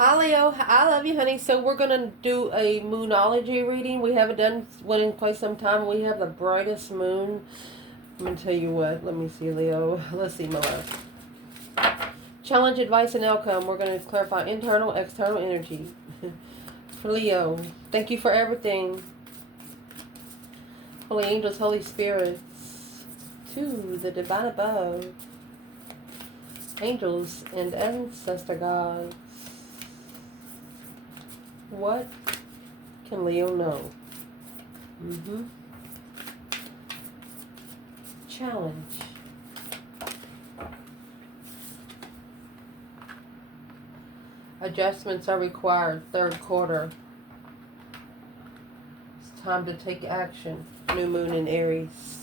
Hi Leo, I love you, honey. So we're gonna do a moonology reading. We haven't done one in quite some time. We have the brightest moon. I'm gonna tell you what. Let me see, Leo. Let's see, my love. Challenge, advice, and outcome. We're gonna clarify internal, external energy. For Leo, thank you for everything. Holy angels, Holy spirits, to the divine above, angels and ancestor gods. What can Leo know? Challenge. Adjustments are required. Third quarter. It's time to take action. New moon in Aries.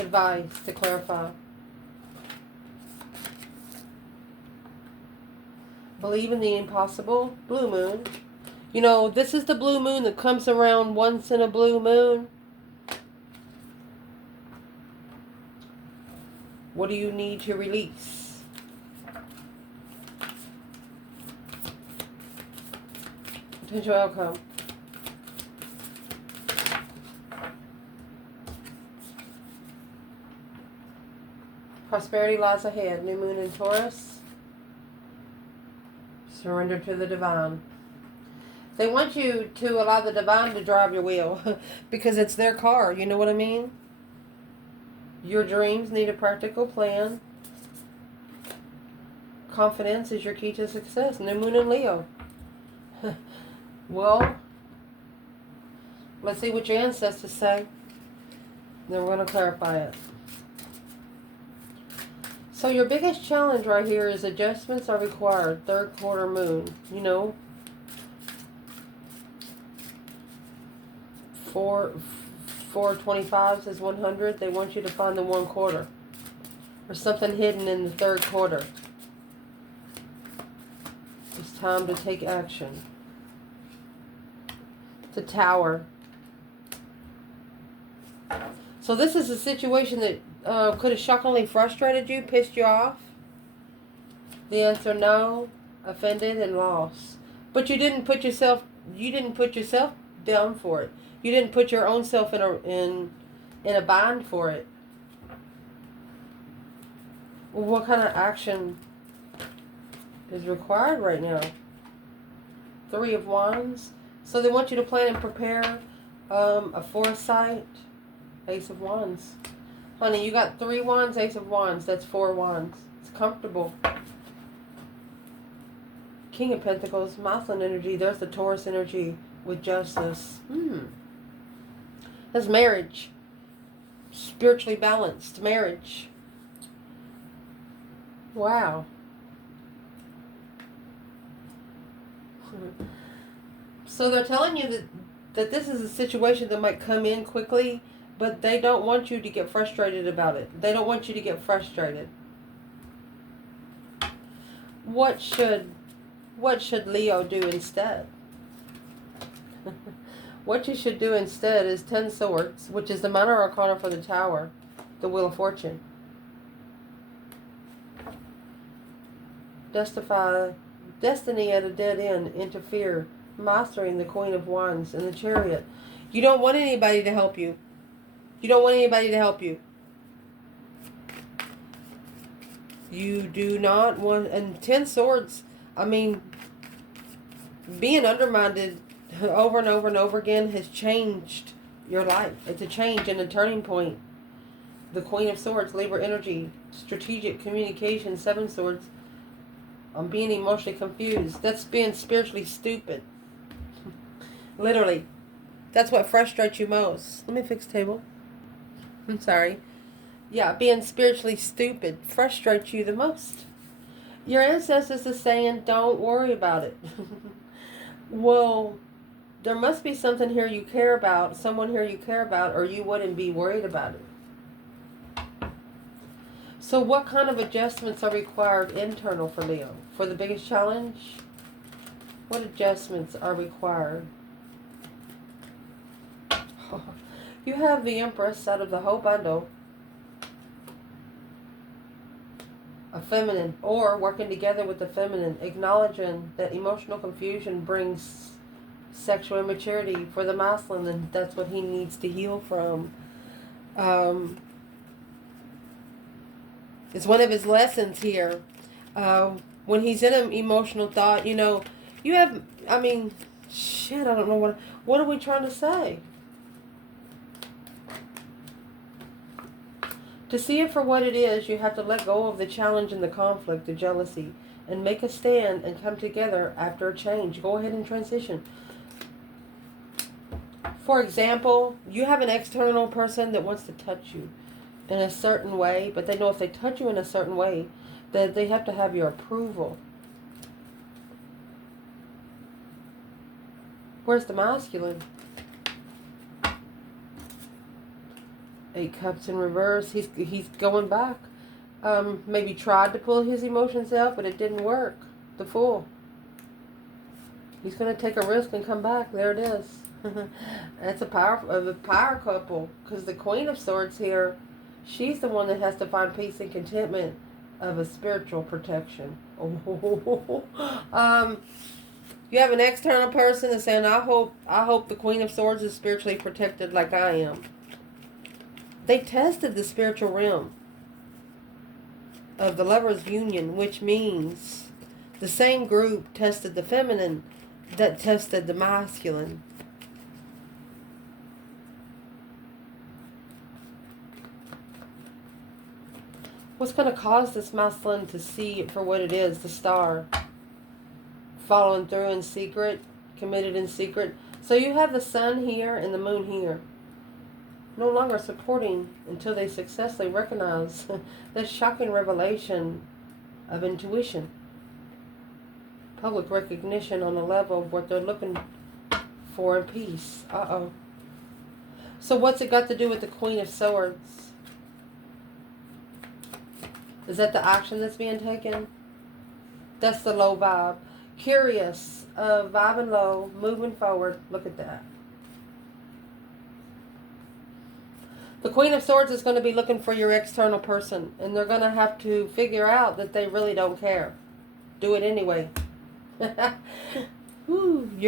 Advice to clarify. Believe in the impossible. Blue moon. You know, this is the blue moon that comes around once in a blue moon. What do you need to release? Potential outcome. Prosperity lies ahead. New moon in Taurus. Surrender to the divine. They want you to allow the divine to drive your wheel because it's their car. You know what I mean? Your dreams need a practical plan. Confidence is your key to success. New moon in Leo. Well, let's see what your ancestors say. Then we're going to clarify it. So your biggest challenge right here is adjustments are required. Third quarter moon. You know, 425 is 100. They want you to find the 1 quarter. Or something hidden in the third quarter. It's time to take action. The Tower. So this is a situation that could have shockingly frustrated you, pissed you off. The answer, no. Offended and lost. But you didn't put yourself down for it. You didn't put your own self in a bind for it. Well, what kind of action is required right now? 3 of Wands. So they want you to plan and prepare a foresight. Ace of Wands. Honey, you got 3 wands, Ace of Wands. That's 4 wands. It's comfortable. King of Pentacles, masculine energy. There's the Taurus energy with justice. That's marriage. Spiritually balanced marriage. Wow. So they're telling you that this is a situation that might come in quickly, but they don't want you to get frustrated about it. They don't want you to get frustrated. What should Leo do instead? What you should do instead is 10 Swords, which is the minor arcana for the Tower, the Wheel of Fortune. Destiny at a dead end, interfere, mastering the Queen of Wands and the Chariot. You don't want anybody to help you. You don't want anybody to help you. You do not want... And 10 Swords, I mean, being undermined over and over and over again has changed your life. It's a change and a turning point. The Queen of Swords, Libra energy, strategic communication, 7 Swords. I'm being emotionally confused. That's being spiritually stupid. Literally. That's what frustrates you most. Let me fix the table. I'm sorry. Yeah, being spiritually stupid frustrates you the most. Your ancestors are saying, don't worry about it. Well, there must be something here you care about, someone here you care about, or you wouldn't be worried about it. So what kind of adjustments are required internal for Leo? For the biggest challenge, what adjustments are required? You have the Empress out of the whole bundle. A feminine, or working together with the feminine, acknowledging that emotional confusion brings sexual immaturity for the masculine, and that's what he needs to heal from. It's one of his lessons here. When he's in an emotional thought, you have, shit, I don't know what are we trying to say? To see it for what it is, you have to let go of the challenge and the conflict, the jealousy, and make a stand and come together after a change. Go ahead and transition. For example, you have an external person that wants to touch you in a certain way, but they know if they touch you in a certain way, that they have to have your approval. Where's the masculine? 8 Cups in reverse. He's going back. Maybe tried to pull his emotions out, but it didn't work. The Fool. He's going to take a risk and come back. There it is. That's a power couple, because the Queen of Swords here, she's the one that has to find peace and contentment of a spiritual protection. You have an external person that's saying, I hope the Queen of Swords is spiritually protected like I am. They tested the spiritual realm of the lovers' union, which means the same group tested the feminine that tested the masculine. What's going to cause this masculine to see it for what it is, the Star? Following through in secret, committed in secret. So you have the Sun here and the Moon here. No longer supporting until they successfully recognize this shocking revelation of intuition. Public recognition on the level of what they're looking for in peace. So what's it got to do with the Queen of Swords? Is that the action that's being taken? That's the low vibe. Curious, vibing low, moving forward. Look at that. The Queen of Swords is going to be looking for your external person, and they're going to have to figure out that they really don't care. Do it anyway.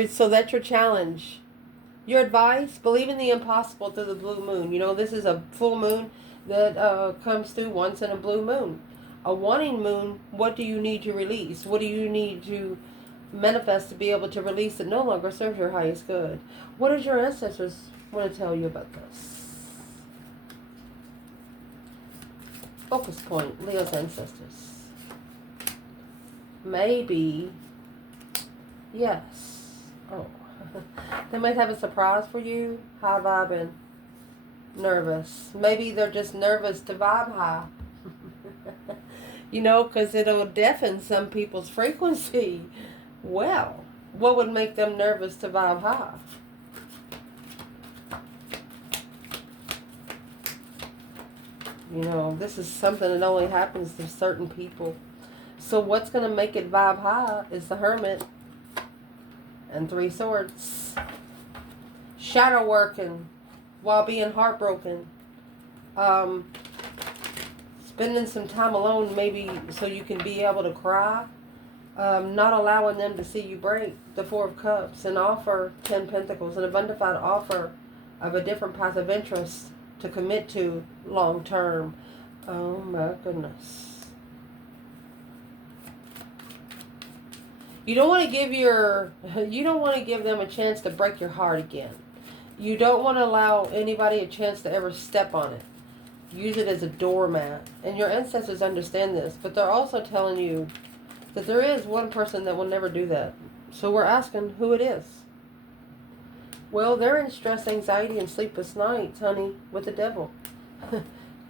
So that's your challenge. Your advice, believe in the impossible through the blue moon. This is a full moon that comes through once in a blue moon. A waning moon, what do you need to release? What do you need to manifest to be able to release that no longer serves your highest good? What does your ancestors want to tell you about this? Focus point, Leo's ancestors. Maybe, yes. Oh, they might have a surprise for you. High vibing, nervous. Maybe they're just nervous to vibe high. Because it'll deafen some people's frequency. Well, what would make them nervous to vibe high? This is something that only happens to certain people. So what's going to make it vibe high is the Hermit and 3 Swords. Shadow working while being heartbroken. Spending some time alone, maybe so you can be able to cry. Not allowing them to see you break. The 4 of Cups. An offer, 10 Pentacles. An abundant offer of a different path of interest to commit to long term. Oh my goodness. You don't want to give them a chance to break your heart again. You don't want to allow anybody a chance to ever step on it. Use it as a doormat. And your ancestors understand this, but they're also telling you that there is one person that will never do that. So we're asking who it is. Well, they're in stress, anxiety, and sleepless nights, honey, with the devil.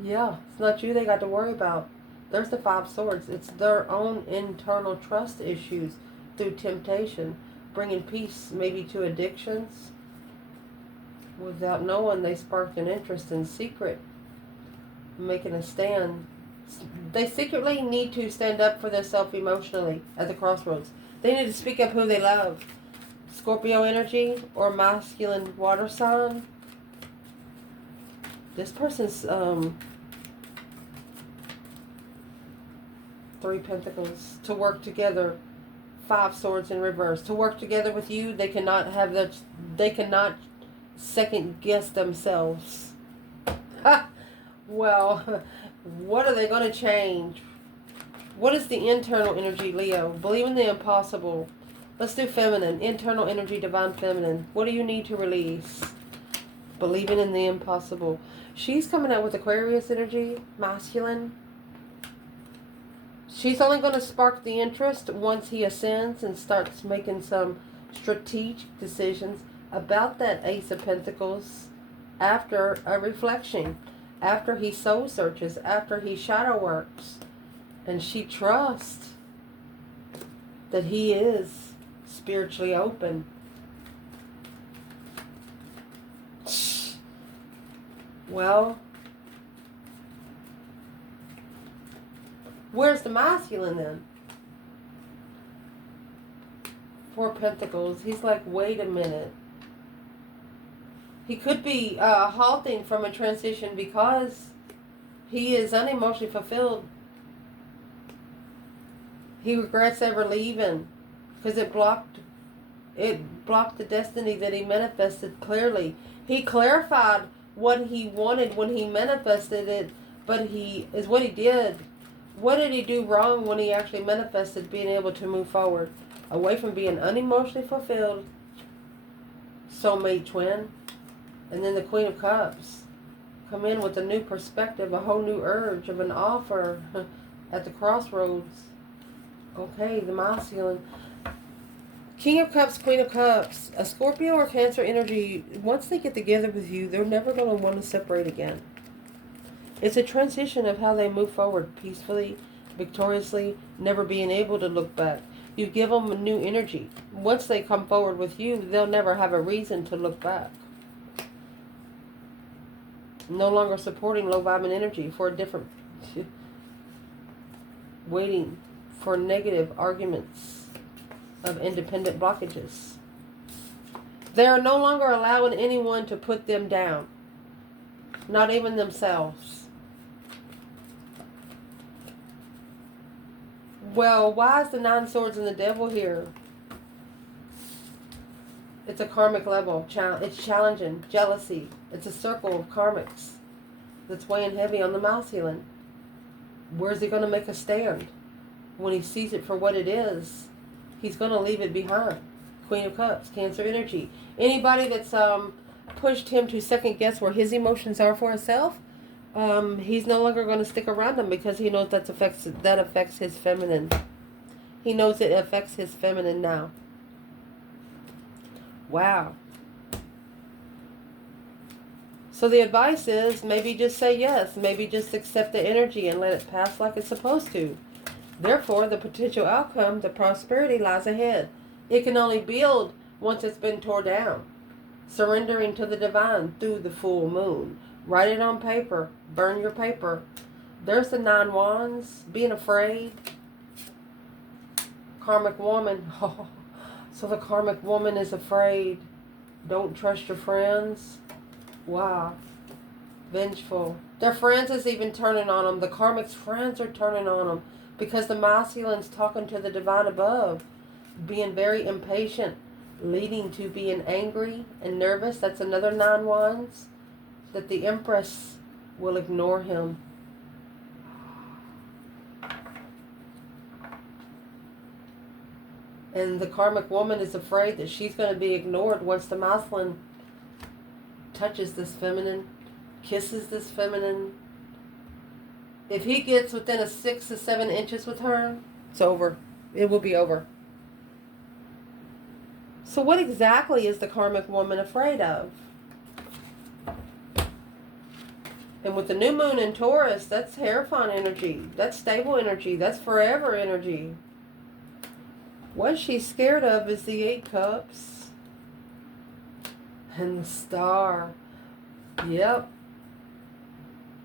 Yeah, it's not you they got to worry about. There's the 5 Swords. It's their own internal trust issues through temptation, bringing peace maybe to addictions. Without knowing, they sparked an interest in secret, making a stand. They secretly need to stand up for themselves emotionally at the crossroads. They need to speak up who they love. Scorpio energy or masculine water sign. This person's 3 Pentacles. To work together. 5 Swords in reverse. To work together with you, they cannot have that. They cannot second guess themselves. Well, what are they going to change? What is the internal energy, Leo? Believe in the impossible. Let's do feminine. Internal energy, divine feminine. What do you need to release? Believing in the impossible. She's coming out with Aquarius energy, masculine. She's only going to spark the interest once he ascends and starts making some strategic decisions about that Ace of Pentacles after a reflection, after he soul searches, after he shadow works. And she trusts that he is spiritually open. Well, where's the masculine then? 4 Pentacles. He's like, wait a minute. He could be halting from a transition because he is unemotionally fulfilled. He regrets ever leaving because it blocked the destiny that he manifested clearly. He clarified what he wanted when he manifested it, but what he did. What did he do wrong when he actually manifested being able to move forward away from being unemotionally fulfilled, soulmate twin, and then the Queen of Cups come in with a new perspective, a whole new urge of an offer at the crossroads. Okay, the masculine. King of Cups, Queen of Cups. A Scorpio or Cancer energy, once they get together with you, they're never going to want to separate again. It's a transition of how they move forward peacefully, victoriously, never being able to look back. You give them a new energy. Once they come forward with you, they'll never have a reason to look back. No longer supporting low vibing energy for a different... waiting for negative arguments of independent blockages. They are no longer allowing anyone to put them down. Not even themselves. Well, why is the 9 Swords and the Devil here? It's a karmic level. It's challenging. Jealousy. It's a circle of karmics that's weighing heavy on the masculine. Where's he going to make a stand? When he sees it for what it is, he's going to leave it behind. Queen of Cups, Cancer energy. Anybody that's pushed him to second guess where his emotions are for himself, he's no longer going to stick around them because he knows that affects his feminine. He knows it affects his feminine now. Wow. So the advice is maybe just say yes. Maybe just accept the energy and let it pass like it's supposed to. Therefore, the potential outcome, the prosperity, lies ahead. It can only build once it's been torn down. Surrendering to the divine through the full moon. Write it on paper. Burn your paper. There's the 9 Wands. Being afraid. Karmic woman. Oh, so the karmic woman is afraid. Don't trust your friends. Wow. Vengeful. Their friends is even turning on them. The karmic's friends are turning on them. Because the masculine's talking to the divine above, being very impatient, leading to being angry and nervous. That's another 9 Wands. That the Empress will ignore him. And the karmic woman is afraid that she's going to be ignored once the masculine touches this feminine, kisses this feminine. If he gets within 6 to 7 inches with her, it's over. It will be over. So what exactly is the karmic woman afraid of? And with the new moon in Taurus, that's Hierophant energy. That's stable energy. That's forever energy. What she's scared of is the 8 Cups. And the Star. Yep.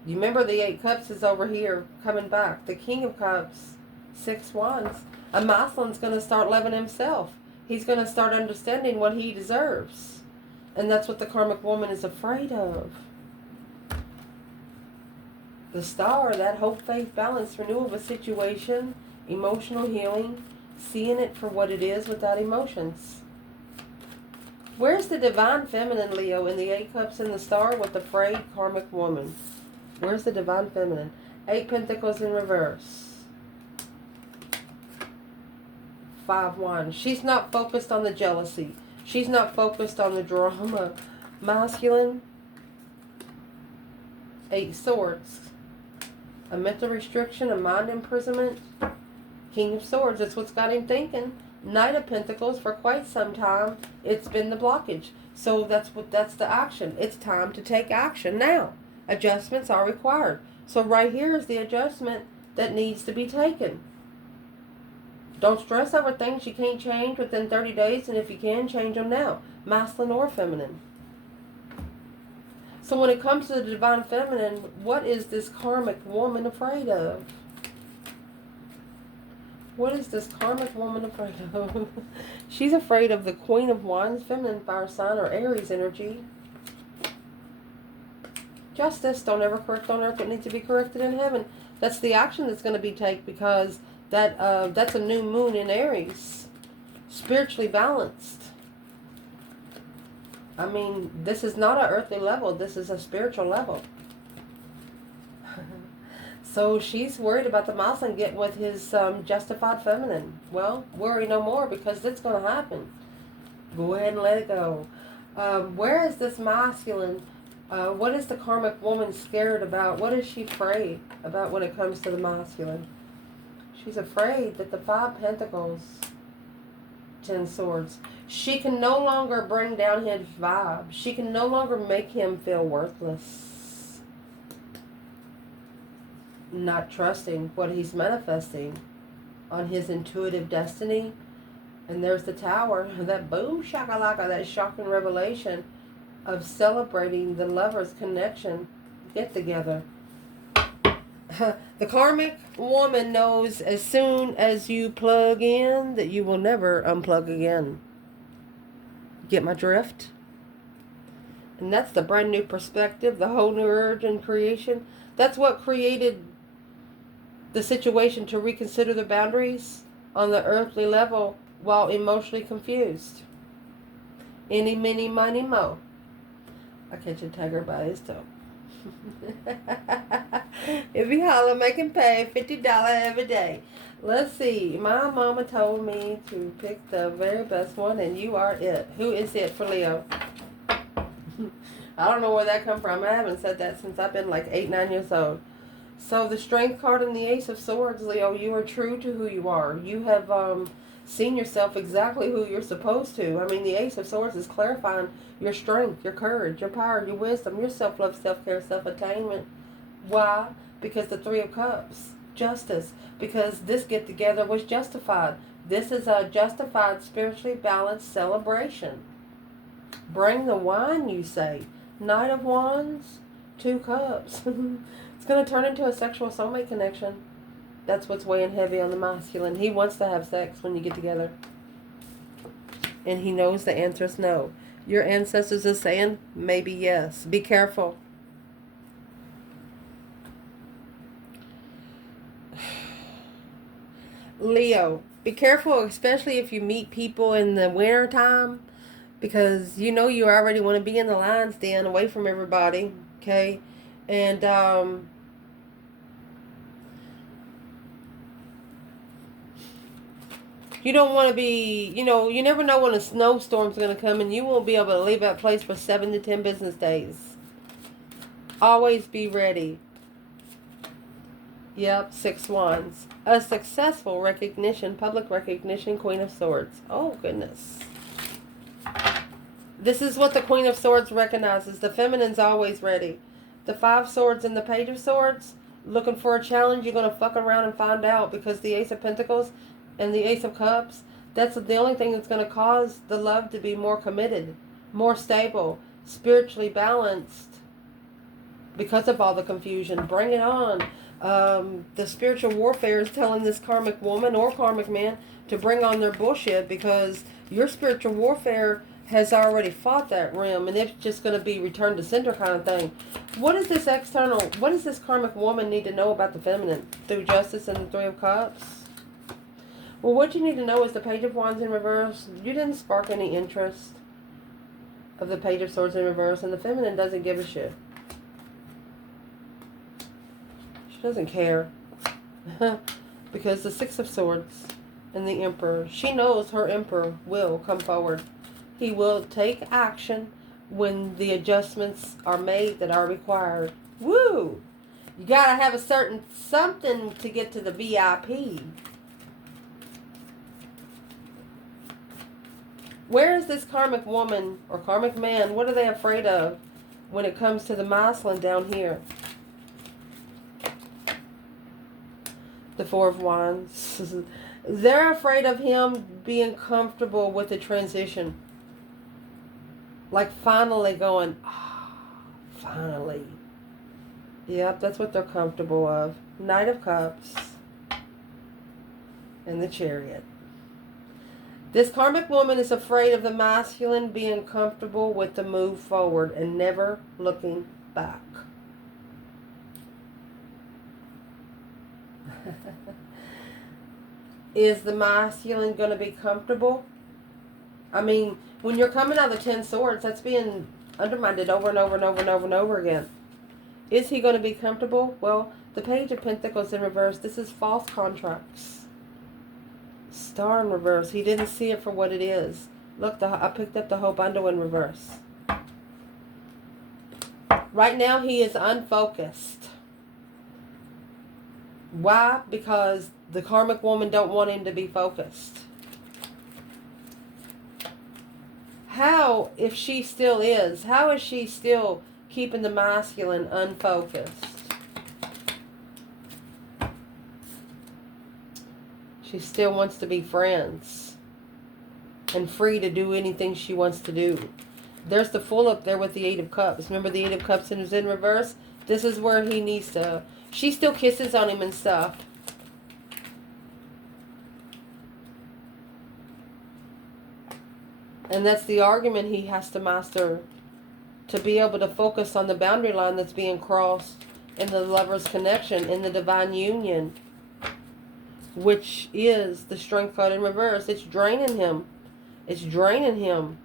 You remember the 8 Cups is over here, coming back. The King of Cups, 6 Wands. A masculine's going to start loving himself. He's going to start understanding what he deserves. And that's what the karmic woman is afraid of. The Star, that hope, faith, balance, renewal of a situation, emotional healing, seeing it for what it is without emotions. Where's the divine feminine, Leo, in the 8 cups in the Star with the frayed karmic woman? Where's the divine feminine? 8 pentacles in reverse. 5 wands. She's not focused on the jealousy. She's not focused on the drama. Masculine. 8 swords. A mental restriction, a mind imprisonment. King of Swords. That's what's got him thinking. Knight of Pentacles. For quite some time, it's been the blockage. So that's the action. It's time to take action now. Adjustments are required. So right here is the adjustment that needs to be taken. Don't stress over things you can't change within 30 days, and if you can, change them now. Masculine or feminine. So when it comes to the divine feminine, what is this karmic woman afraid of? What is this karmic woman afraid of? She's afraid of the Queen of Wands, feminine fire sign, or Aries energy. Justice, don't ever correct on earth what needs to be corrected in heaven. That's the action that's going to be taken, because that's a new moon in Aries. Spiritually balanced. I mean, this is not an earthly level. This is a spiritual level. So she's worried about the masculine getting with his justified feminine. Well, worry no more, because it's going to happen. Go ahead and let it go. Where is this masculine? What is the karmic woman scared about? What is she afraid about when it comes to the masculine? She's afraid that the 5 pentacles, 10 swords, she can no longer bring down his vibe. She can no longer make him feel worthless. Not trusting what he's manifesting on his intuitive destiny. And there's the Tower, that boom shakalaka, that shocking revelation of celebrating the lovers' connection, get together. The karmic woman knows as soon as you plug in that you will never unplug again. Get my drift? And that's the brand new perspective, the whole new urge and creation. That's what created the situation to reconsider the boundaries on the earthly level while emotionally confused. Any, mini, miny, mo. I catch a tiger by his toe. If you holler, make him pay $50 every day. Let's see. My mama told me to pick the very best one, and you are it. Who is it for Leo? I don't know where that come from. I haven't said that since I've been like 8, 9 years old. So the Strength card and the Ace of Swords, Leo, you are true to who you are. You have seen yourself exactly who you're supposed to. I mean, the Ace of Swords is clarifying your strength, your courage, your power, your wisdom, your self-love, self-care, self-attainment. Why? Because the 3 of Cups, justice. Because this get-together was justified. This is a justified, spiritually balanced celebration. Bring the wine, you say. Knight of Wands, 2 cups. It's going to turn into a sexual soulmate connection. That's what's weighing heavy on the masculine. He wants to have sex when you get together. And he knows the answer is no. Your ancestors are saying maybe yes. Be careful. Leo, be careful, especially if you meet people in the winter time, because you know you already want to be in the lion's den away from everybody, okay? And you don't want to be, you never know when a snowstorm's going to come, and you won't be able to leave that place for 7 to 10 business days. Always be ready. Yep, 6 wands. A successful recognition, public recognition, Queen of Swords. Oh, goodness. This is what the Queen of Swords recognizes. The feminine's always ready. The 5 swords and the Page of Swords, looking for a challenge, you're going to fuck around and find out, because the Ace of Pentacles and the Ace of Cups, that's the only thing that's going to cause the love to be more committed, more stable, spiritually balanced, because of all the confusion. Bring it on. The spiritual warfare is telling this karmic woman or karmic man to bring on their bullshit, because your spiritual warfare has already fought that realm, and it's just going to be returned to center kind of thing. What does this karmic woman need to know about the feminine through Justice and the Three of Cups? Well, what you need to know is the Page of Wands in reverse. You didn't spark any interest of the Page of Swords in reverse, and the feminine doesn't give a shit. She doesn't care. Because the Six of Swords and the Emperor, she knows her Emperor will come forward. He will take action when the adjustments are made that are required. Woo! You gotta have a certain something to get to the VIP. Where is this karmic woman or karmic man? What are they afraid of when it comes to the masculine down here? The Four of Wands. They're afraid of him being comfortable with the transition. Like finally going, finally. Yep, that's what they're comfortable of. Knight of Cups. And the Chariot. This karmic woman is afraid of the masculine being comfortable with the move forward and never looking back. Is the masculine going to be comfortable? I mean, when you're coming out of the Ten Swords, that's being undermined over and over and over and over and over again. Is he going to be comfortable? Well, the Page of Pentacles in reverse, this is false contracts. Star in reverse, he didn't see it for what it is. Look, I picked up the whole bundle in reverse. Right now, he is unfocused. Why? Because the karmic woman don't want him to be focused. How, if she still is, how is she still keeping the masculine unfocused? She still wants to be friends and free to do anything she wants to do. There's the Fool up there with the Eight of Cups. Remember the Eight of Cups is in reverse? This is where he needs to... She still kisses on him and stuff. And that's the argument he has to master to be able to focus on the boundary line that's being crossed in the lover's connection, in the divine union, which is the Strength card in reverse. It's draining him. It's draining him.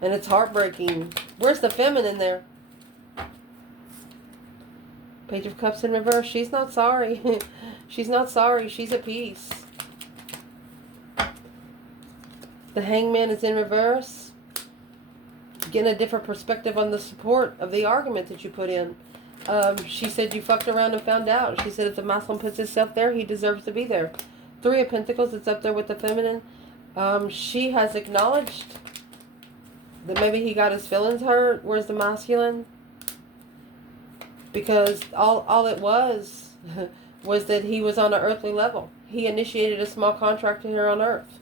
And it's heartbreaking. Where's the feminine there? Page of Cups in reverse. She's not sorry. She's not sorry. She's at peace. The Hangman is in reverse. Getting a different perspective on the support of the argument that you put in. She said you fucked around and found out. She said if the masculine puts himself there, he deserves to be there. Three of Pentacles, it's up there with the feminine. She has acknowledged that maybe he got his feelings hurt. Where's the masculine? Because all it was was that he was on an earthly level. He initiated a small contract here on earth.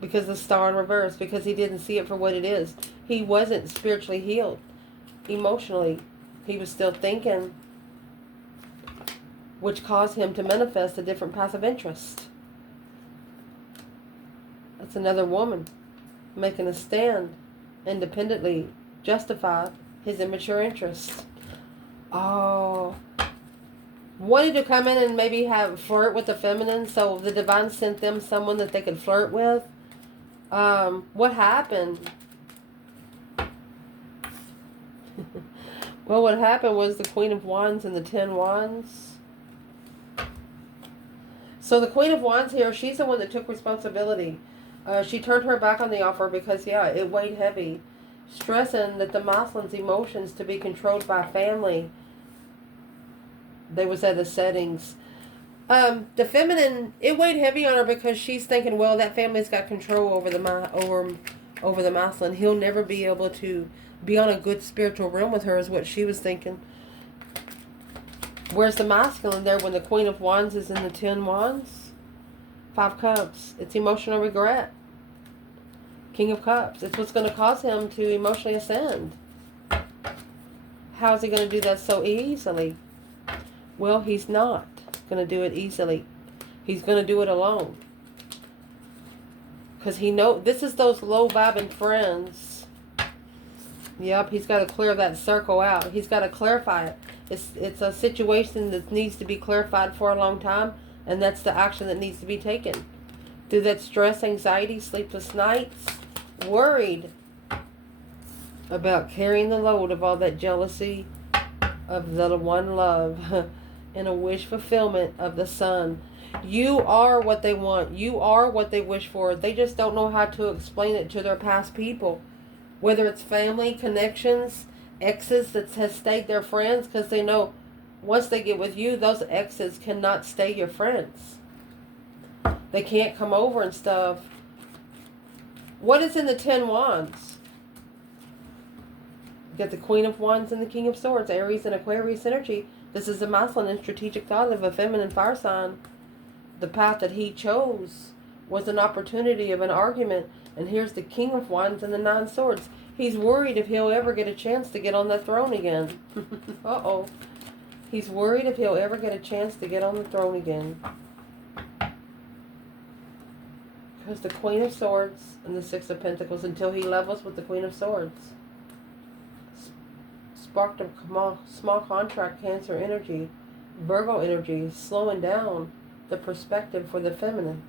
Because the Star in reverse. Because he didn't see it for what it is. He wasn't spiritually healed. Emotionally. He was still thinking. Which caused him to manifest a different path of interest. That's another woman. Making a stand. Independently. Justify his immature interest. Oh. Wanted to come in and maybe flirt with the feminine. So the divine sent them someone that they could flirt with. What happened? Well, what happened was the Queen of Wands and the 10 Wands. So the Queen of Wands here, she's the one that took responsibility. She turned her back on the offer because, yeah, it weighed heavy. Stressing that the masculine's emotions to be controlled by family. They was at the settings. The feminine, it weighed heavy on her because she's thinking, well, that family's got control over the masculine. He'll never be able to be on a good spiritual realm with her, is what she was thinking. Where's the masculine there when the Queen of Wands is in the 10 Wands? 5 Cups. It's emotional regret. King of Cups. It's what's going to cause him to emotionally ascend. How is he going to do that so easily? Well, he's not going to do it easily. He's going to do it alone. Because this is those low vibing friends. Yep, he's got to clear that circle out. He's got to clarify it. It's a situation that needs to be clarified for a long time, and that's the action that needs to be taken. Through that stress, anxiety, sleepless nights, worried about carrying the load of all that jealousy of the one love and a wish fulfillment of the sun. You are what they want. You are what they wish for. They just don't know how to explain it to their past people. Whether it's family, connections, exes that has stayed their friends, because they know once they get with you, those exes cannot stay your friends. They can't come over and stuff. What is in the 10 Wands? You got the Queen of Wands and the King of Swords, Aries and Aquarius energy. This is a masculine and strategic thought of a feminine fire sign. The path that he chose was an opportunity of an argument. And here's the King of Wands and the 9 Swords. He's worried if he'll ever get a chance to get on the throne again. Uh-oh. He's worried if he'll ever get a chance to get on the throne again. Because the Queen of Swords and the 6 of Pentacles, until he levels with the Queen of Swords. Sparked a small contract, Cancer energy, Virgo energy, slowing down the perspective for the feminine.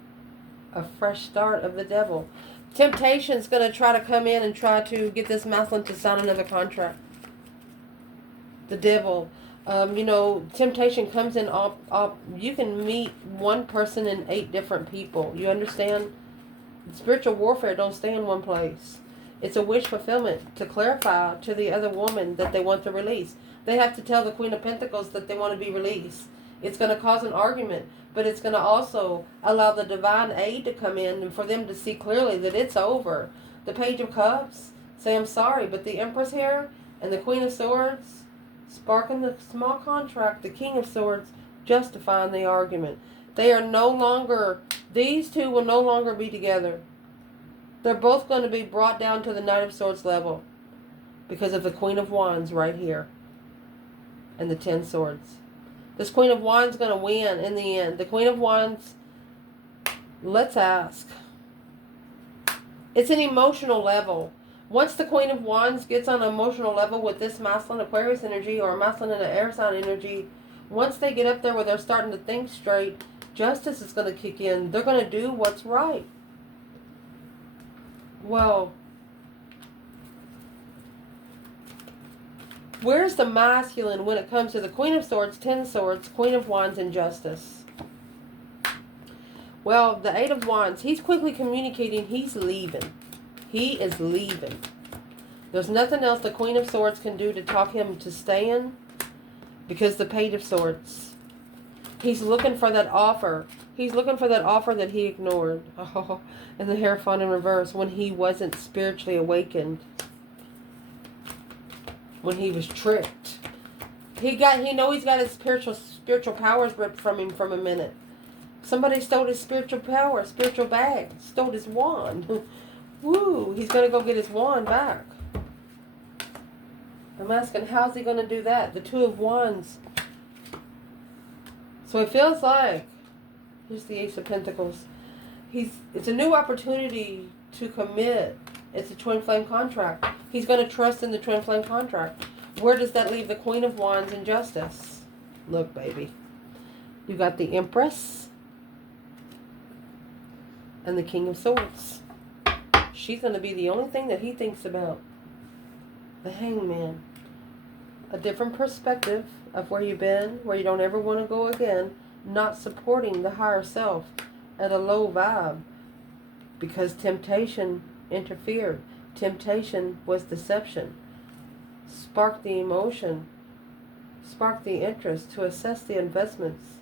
A fresh start of the devil. Temptation's going to try to come in and try to get this masculine to sign another contract. The devil. Temptation comes in you can meet one person and 8 different people. You understand? Spiritual warfare don't stay in one place. It's a wish fulfillment to clarify to the other woman that they want to release. They have to tell the Queen of Pentacles that they want to be released. It's going to cause an argument, but it's going to also allow the divine aid to come in and for them to see clearly that it's over. The Page of Cups say, I'm sorry, but the Empress here and the Queen of Swords sparking the small contract, the King of Swords justifying the argument. They are no longer, these two will no longer be together. They're both going to be brought down to the Knight of Swords level because of the Queen of Wands right here and the 10 Swords. This Queen of Wands is going to win in the end. The Queen of Wands, let's ask. It's an emotional level. Once the Queen of Wands gets on an emotional level with this masculine Aquarius energy or masculine and an air sign energy, once they get up there where they're starting to think straight, justice is going to kick in. They're going to do what's right. Well, where's the masculine when it comes to the Queen of Swords, 10 Swords, Queen of Wands, and Justice? Well, the 8 of Wands, he's quickly communicating he's leaving. He is leaving. There's nothing else the Queen of Swords can do to talk him to staying because the Page of Swords. He's looking for that offer. He's looking for that offer that he ignored. Oh, and the Hierophant in reverse when he wasn't spiritually awakened. When he was tricked. He's got his spiritual powers ripped from him from a minute. Somebody stole his spiritual power, spiritual bag, stole his wand. Woo, he's going to go get his wand back. I'm asking, how's he going to do that? The 2 of Wands. So it feels like, here's the Ace of Pentacles. It's a new opportunity to commit. It's a twin flame contract. He's going to trust in the twin flame contract. Where does that leave the Queen of Wands and Justice? Look, baby. You got the Empress and the King of Swords. She's going to be the only thing that he thinks about. The Hangman. A different perspective of where you've been, where you don't ever want to go again. Not supporting the higher self at a low vibe. Because temptation interfered. Temptation was deception. Spark the emotion. Spark the interest to assess the investments.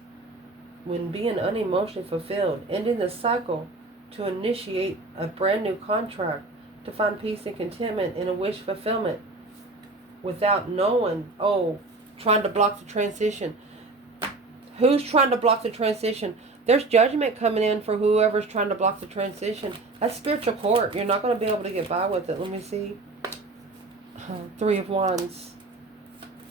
When being unemotionally fulfilled. Ending the cycle to initiate a brand new contract. To find peace and contentment in a wish fulfillment. Without knowing, trying to block the transition. Who's trying to block the transition? There's judgment coming in for whoever's trying to block the transition. That's spiritual court. You're not going to be able to get by with it. Let me see. 3 of Wands.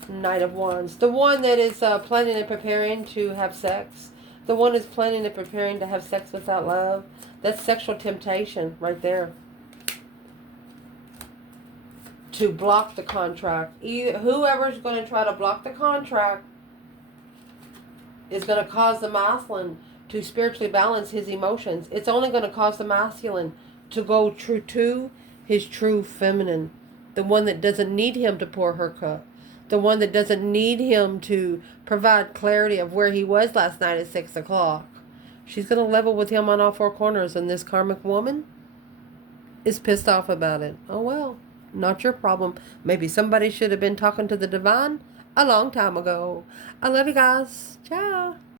Knight of Wands. The one that is planning and preparing to have sex. The one is planning and preparing to have sex without love. That's sexual temptation right there. To block the contract. Whoever's going to try to block the contract is going to cause the masculine to spiritually balance his emotions. It's only going to cause the masculine to go true to his true feminine. The one that doesn't need him to pour her cup. The one that doesn't need him to provide clarity of where he was last night at 6 o'clock. She's going to level with him on all four corners, and this karmic woman is pissed off about it. Oh well. Not your problem. Maybe somebody should have been talking to the divine a long time ago. I love you guys. Ciao.